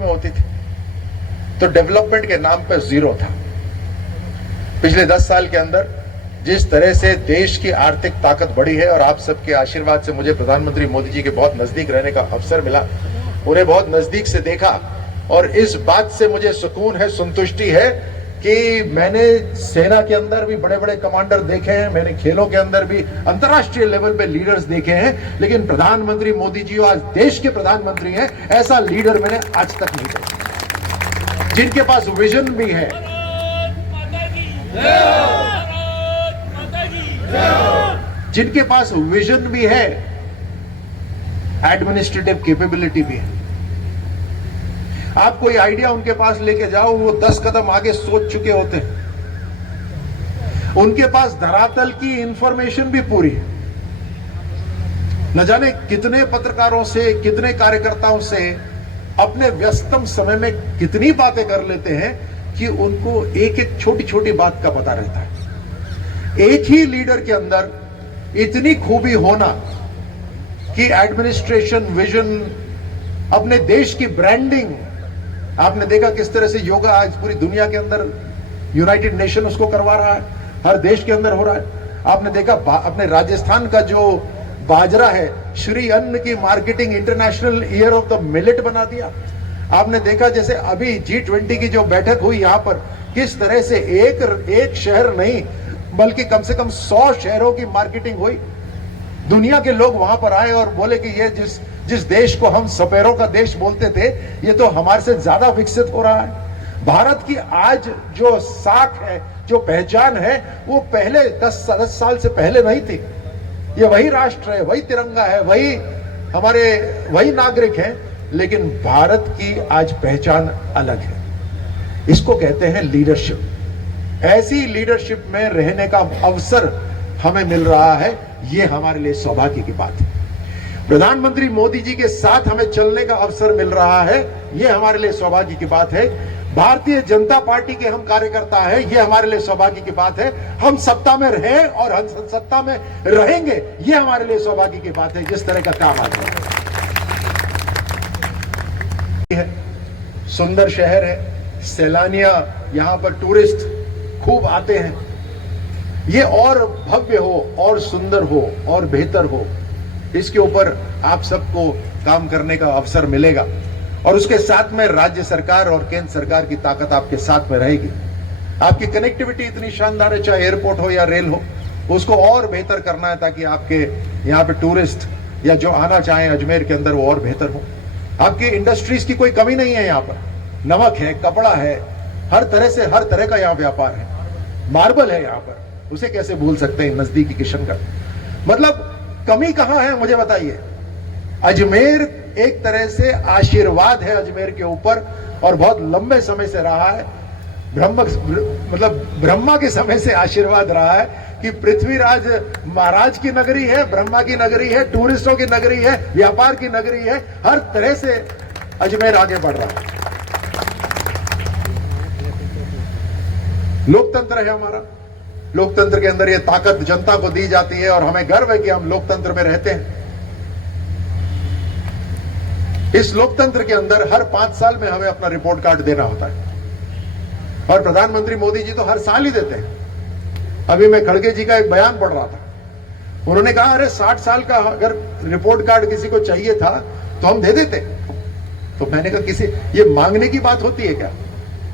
में होती थी तो डेवलपमेंट के नाम पर जीरो था। पिछले 10 साल के अंदर जिस तरह से देश की आर्थिक ताकत बढ़ी है और आप सबके आशीर्वाद से मुझे प्रधानमंत्री मोदी जी के बहुत नजदीक रहने का अवसर मिला, उन्हें बहुत नजदीक से देखा और इस बात से मुझे सुकून है, संतुष्टि है कि मैंने सेना के अंदर भी बड़े बड़े कमांडर देखे हैं, मैंने खेलों के अंदर भी अंतर्राष्ट्रीय लेवल पे लीडर्स देखे हैं, लेकिन प्रधानमंत्री मोदी जी आज देश के प्रधानमंत्री हैं, ऐसा लीडर मैंने आज तक नहीं देखा, जिनके पास विजन भी है, जिनके पास विजन भी है, एडमिनिस्ट्रेटिव कैपेबिलिटी भी है। आप कोई आइडिया उनके पास लेके जाओ, वो 10 कदम आगे सोच चुके होते हैं। उनके पास धरातल की इंफॉर्मेशन भी पूरी है। न जाने कितने पत्रकारों से, कितने कार्यकर्ताओं से अपने व्यस्तम समय में कितनी बातें कर लेते हैं कि उनको एक एक छोटी छोटी बात का पता रहता है। एक ही लीडर के अंदर इतनी खूबी होना कि एडमिनिस्ट्रेशन, विजन, अपने देश की ब्रांडिंग, आपने देखा किस तरह से योगा आज पूरी दुनिया के अंदर यूनाइटेड नेशन उसको करवा रहा है, हर देश के अंदर हो रहा है। आपने देखा अपने राजस्थान का जो बाजरा है, श्री अन्न की marketing international year of the millet बना दिया। आपने देखा जैसे अभी G20 की जो बैठक हुई यहां पर, किस तरह से एक शहर नहीं बल्कि कम से कम 100 शहरों की मार्केटिंग हुई। दुनिया के लोग वहां पर आए और बोले कि ये जिस देश को हम सपेरों का देश बोलते थे, ये तो हमारे से ज्यादा विकसित हो रहा है। भारत की आज जो साख है, जो पहचान है, वो पहले 10 साल से पहले नहीं थी। ये वही राष्ट्र है, वही तिरंगा है, वही नागरिक है, लेकिन भारत की आज पहचान अलग है। इसको कहते हैं लीडरशिप। ऐसी लीडरशिप में रहने का अवसर हमें मिल रहा है, ये हमारे लिए सौभाग्य की बात है। प्रधानमंत्री मोदी जी के साथ हमें चलने का अवसर मिल रहा है, ये हमारे लिए सौभाग्य की बात है। भारतीय जनता पार्टी के हम कार्यकर्ता हैं, ये हमारे लिए सौभाग्य की बात है। हम सत्ता में रहे और हम सत्ता में रहेंगे, ये हमारे लिए सौभाग्य की बात है। जिस तरह का काम आज है, सुंदर शहर है, सैलानियां यहां पर टूरिस्ट खूब आते हैं। ये और भव्य हो, और सुंदर हो, और बेहतर हो, इसके ऊपर आप सबको काम करने का अवसर मिलेगा और उसके साथ में राज्य सरकार और केंद्र सरकार की ताकत आपके साथ में रहेगी। आपकी कनेक्टिविटी इतनी शानदार है, चाहे एयरपोर्ट हो या रेल हो, उसको और बेहतर करना है ताकि आपके यहाँ पे टूरिस्ट या जो आना चाहें अजमेर के अंदर वो और बेहतर हो। आपकी इंडस्ट्रीज की कोई कमी नहीं है यहाँ पर, नमक है, कपड़ा है, हर तरह का यहाँ व्यापार है। मार्बल है यहाँ पर, उसे कैसे भूल सकते हैं नजदीकी किशनगढ़। मतलब कमी कहां है मुझे बताइए। अजमेर एक तरह से आशीर्वाद है अजमेर के ऊपर, और बहुत लंबे समय से रहा है। ब्रह्मा के समय से आशीर्वाद रहा है कि पृथ्वीराज महाराज की नगरी है, ब्रह्मा की नगरी है, टूरिस्टों की नगरी है, व्यापार की नगरी है। हर तरह से अजमेर आगे बढ़ रहा है। लोकतंत्र है हमारा, लोकतंत्र के अंदर ये ताकत जनता को दी जाती है और हमें गर्व है कि हम लोकतंत्र में रहते हैं। इस लोकतंत्र के अंदर हर 5 साल में हमें अपना रिपोर्ट कार्ड देना होता है और प्रधानमंत्री मोदी जी तो हर साल ही देते हैं। अभी मैं खड़गे जी का एक बयान पढ़ रहा था, उन्होंने कहा अरे 60 साल का अगर रिपोर्ट कार्ड किसी को चाहिए था तो हम दे देते। तो मैंने कहा ये मांगने की बात होती है क्या?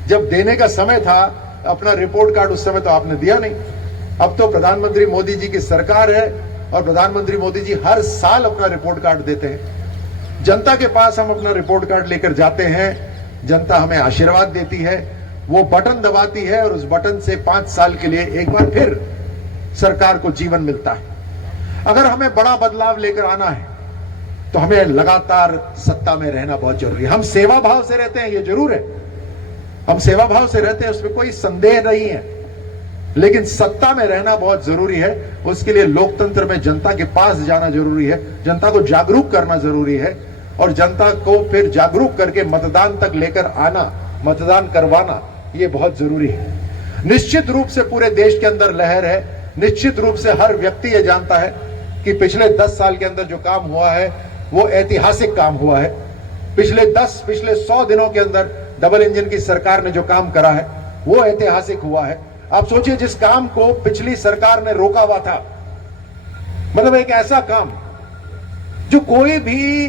जब देने का समय था अपना रिपोर्ट कार्ड, उस समय तो आपने दिया नहीं। अब तो प्रधानमंत्री मोदी जी की सरकार है और प्रधानमंत्री मोदी जी हर साल अपना रिपोर्ट कार्ड देते हैं। जनता के पास हम अपना रिपोर्ट कार्ड लेकर जाते हैं, जनता हमें आशीर्वाद देती है, वो बटन दबाती है और उस बटन से 5 साल के लिए एक बार फिर सरकार को जीवन मिलता है। अगर हमें बड़ा बदलाव लेकर आना है तो हमें लगातार सत्ता में रहना बहुत जरूरी है। हम सेवा भाव से रहते हैं, ये जरूर है, हम सेवा भाव से रहते हैं, उसमें कोई संदेह नहीं है, लेकिन सत्ता में रहना बहुत जरूरी है। उसके लिए लोकतंत्र में जनता के पास जाना जरूरी है, जनता को जागरूक करना जरूरी है और जनता को फिर जागरूक करके मतदान तक लेकर आना, मतदान करवाना, ये बहुत जरूरी है। निश्चित रूप से पूरे देश के अंदर लहर है, निश्चित रूप से हर व्यक्ति ये जानता है कि पिछले 10 साल के अंदर जो काम हुआ है वो ऐतिहासिक काम हुआ है। पिछले 100 दिनों के अंदर डबल इंजन की सरकार ने जो काम करा है वो ऐतिहासिक हुआ है। आप सोचिए, जिस काम को पिछली सरकार ने रोका हुआ था, मतलब एक ऐसा काम जो कोई भी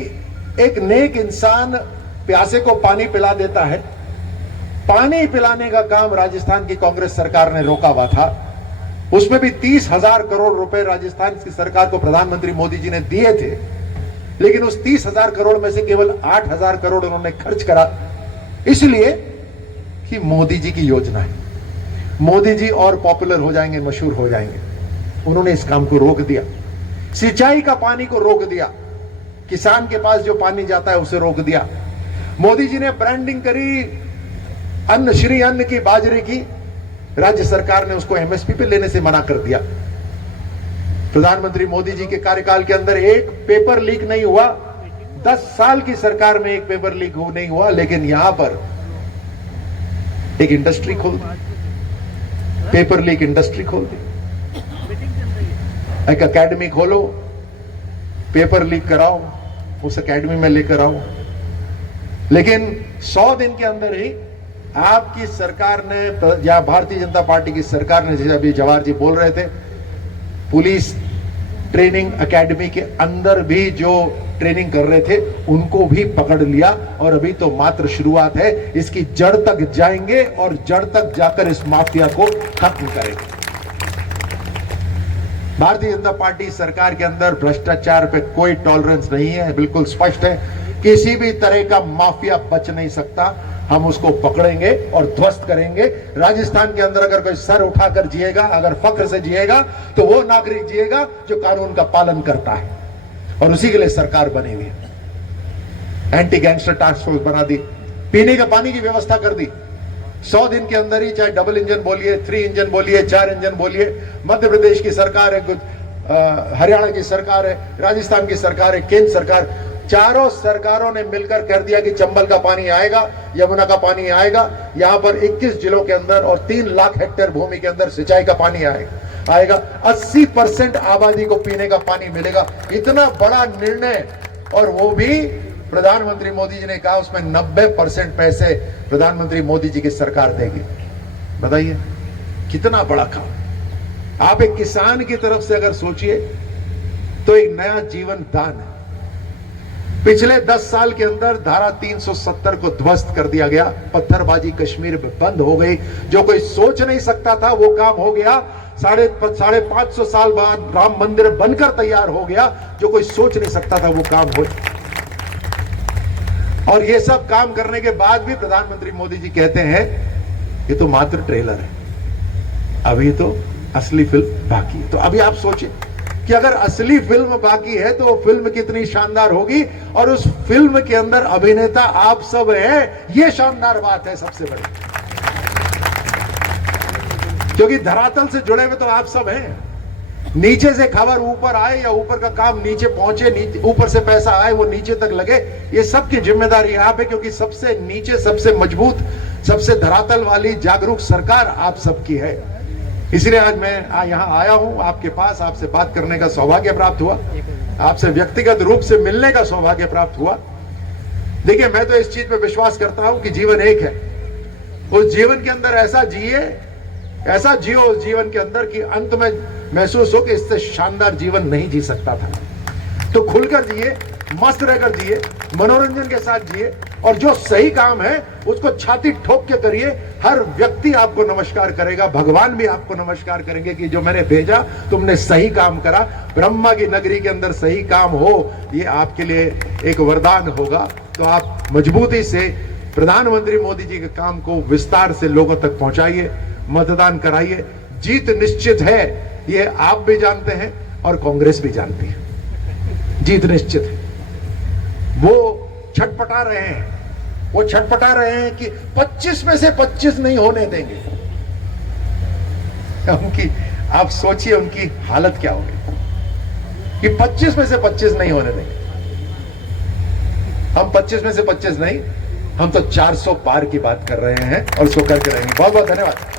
एक नेक इंसान प्यासे को पानी पिला देता है, पानी पिलाने का काम राजस्थान की कांग्रेस सरकार ने रोका हुआ था। उसमें भी 30,000 करोड़ रुपए राजस्थान की सरकार को प्रधानमंत्री मोदी जी ने दिए थे, लेकिन उस 30,000 करोड़ में से केवल 8,000 करोड़ उन्होंने खर्च करा, इसलिए कि मोदी जी की योजना है, मोदी जी और पॉपुलर हो जाएंगे, मशहूर हो जाएंगे। उन्होंने इस काम को रोक दिया, सिंचाई का पानी को रोक दिया, किसान के पास जो पानी जाता है उसे रोक दिया। मोदी जी ने ब्रांडिंग करी अन्न श्री अन्न की, बाजरे की, राज्य सरकार ने उसको एमएसपी पे लेने से मना कर दिया। प्रधानमंत्री मोदी जी के कार्यकाल के अंदर एक पेपर लीक नहीं हुआ, 10 साल की सरकार में एक पेपर लीक नहीं हुआ, लेकिन यहां पर एक इंडस्ट्री खोल दी, पेपर लीक इंडस्ट्री खोल दी। एक एकेडमी खोलो, पेपर लीक कराओ, उस एकेडमी में लेकर आओ। लेकिन 100 दिन के अंदर ही आपकी सरकार ने, या भारतीय जनता पार्टी की सरकार ने, जैसे अभी जवाहर जी बोल रहे थे, पुलिस ट्रेनिंग एकेडमी के अंदर भी जो ट्रेनिंग कर रहे थे उनको भी पकड़ लिया, और अभी तो मात्र शुरुआत है, इसकी जड़ तक जाएंगे और जड़ तक जाकर इस माफिया को खत्म करेंगे। भारतीय जनता पार्टी सरकार के अंदर भ्रष्टाचार पे कोई टॉलरेंस नहीं है, बिल्कुल स्पष्ट है। किसी भी तरह का माफिया बच नहीं सकता, हम उसको पकड़ेंगे और ध्वस्त करेंगे। राजस्थान के अंदर अगर कोई सर उठाकर जिएगा, अगर फख्र से जिएगा, तो वो नागरिक जिएगा जो कानून का पालन करता है, और उसी के लिए सरकार बनी हुई है। एंटी गैंगस्टर टास्क फोर्स बना दी, पीने का पानी की व्यवस्था कर दी। 100 दिन के अंदर ही, चाहे डबल इंजन बोलिए, 3 इंजन बोलिए, 4 इंजन बोलिए, मध्य प्रदेश की सरकार है, हरियाणा की सरकार है, राजस्थान की सरकार है, केंद्र सरकार, चारों सरकारों ने मिलकर कर दिया कि चंबल का पानी आएगा, यमुना का पानी आएगा। यहां पर 21 जिलों के अंदर और 3 लाख हेक्टेयर भूमि के अंदर सिंचाई का पानी आएगा। 80% आबादी को पीने का पानी मिलेगा। इतना बड़ा निर्णय, और वो भी प्रधानमंत्री मोदी जी ने कहा उसमें 90% पैसे प्रधानमंत्री मोदी जी की सरकार देगी। बताइए कितना बड़ा काम। आप एक किसान की तरफ से अगर सोचिए तो एक नया जीवन दान है। पिछले 10 साल के अंदर धारा 370 को ध्वस्त कर दिया गया, पत्थरबाजी कश्मीर में बंद हो गई, जो कोई सोच नहीं सकता था वो काम हो गया। 550 साल बाद राम मंदिर बनकर तैयार हो गया, जो कोई सोच नहीं सकता था वो काम हो। और ये सब काम करने के बाद भी प्रधानमंत्री मोदी जी कहते हैं ये तो मात्र ट्रेलर है, अभी तो असली फिल्म बाकी है। तो अभी आप सोचिए कि अगर असली फिल्म बाकी है तो वो फिल्म कितनी शानदार होगी, और उस फिल्म के अंदर अभिनेता आप सब हैं, ये शानदार बात है सबसे बड़ी, क्योंकि धरातल से जुड़े हुए तो आप सब हैं। नीचे से खबर ऊपर आए या ऊपर का काम नीचे पहुंचे, ऊपर से पैसा आए वो नीचे तक लगे, ये सबकी जिम्मेदारी आप है, क्योंकि सबसे नीचे, सबसे मजबूत, सबसे धरातल वाली जागरूक सरकार आप सबकी है। इसलिए आज मैं यहां आया हूं आपके पास, आपसे बात करने का सौभाग्य प्राप्त हुआ, आपसे व्यक्तिगत रूप से मिलने का सौभाग्य प्राप्त हुआ। देखिए, मैं तो इस चीज पे विश्वास करता हूं कि जीवन एक है, उस जीवन के अंदर ऐसा जिए, ऐसा जियो उस जीवन के अंदर कि अंत में महसूस हो कि इससे शानदार जीवन नहीं जी सकता था। तो खुलकर जिए, मस्त रहकर जिए, मनोरंजन के साथ जिए, और जो सही काम है उसको छाती ठोक के करिए। हर व्यक्ति आपको नमस्कार करेगा, भगवान भी आपको नमस्कार करेंगे कि जो मैंने भेजा तुमने सही काम करा। ब्रह्मा की नगरी के अंदर सही काम हो, ये आपके लिए एक वरदान होगा। तो आप मजबूती से प्रधानमंत्री मोदी जी के काम को विस्तार से लोगों तक पहुंचाइए, मतदान कराइए। जीत निश्चित है, ये आप भी जानते हैं और कांग्रेस भी जानती है, जीत निश्चित है। वो छटपटा रहे हैं, वो छटपटा रहे हैं कि 25 में से 25 नहीं होने देंगे। उनकी, आप सोचिए उनकी हालत क्या होगी कि 25 में से 25 नहीं होने देंगे। हम 25 में से 25 नहीं, हम तो 400 पार की बात कर रहे हैं, और उसको करके रहेंगे। बहुत बहुत धन्यवाद।